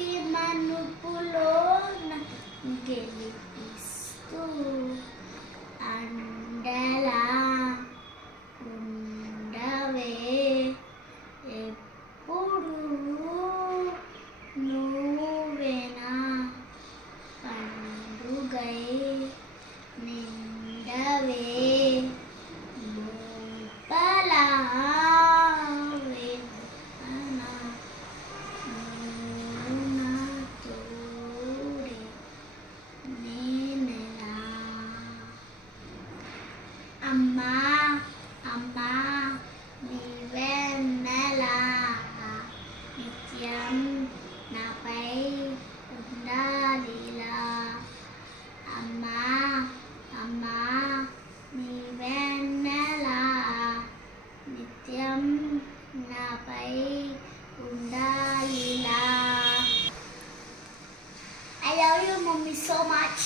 ప్రతి మనుపులో గెలిపిస్తూ అండలా ఉండవే ఎప్పుడు నువ్వేనా పండుగై నిండవే లోపలా వేదన నువ్వు నా తోడే నేనెలా అమ్మా అమ్మా నీవెన్నెలా నిత్యం నాపై ఉండాలిలా అమ్మా అమ్మా నీవెన్నెలా నిత్యం నాపై ఉండాలిలా. I love you, mommy, so much.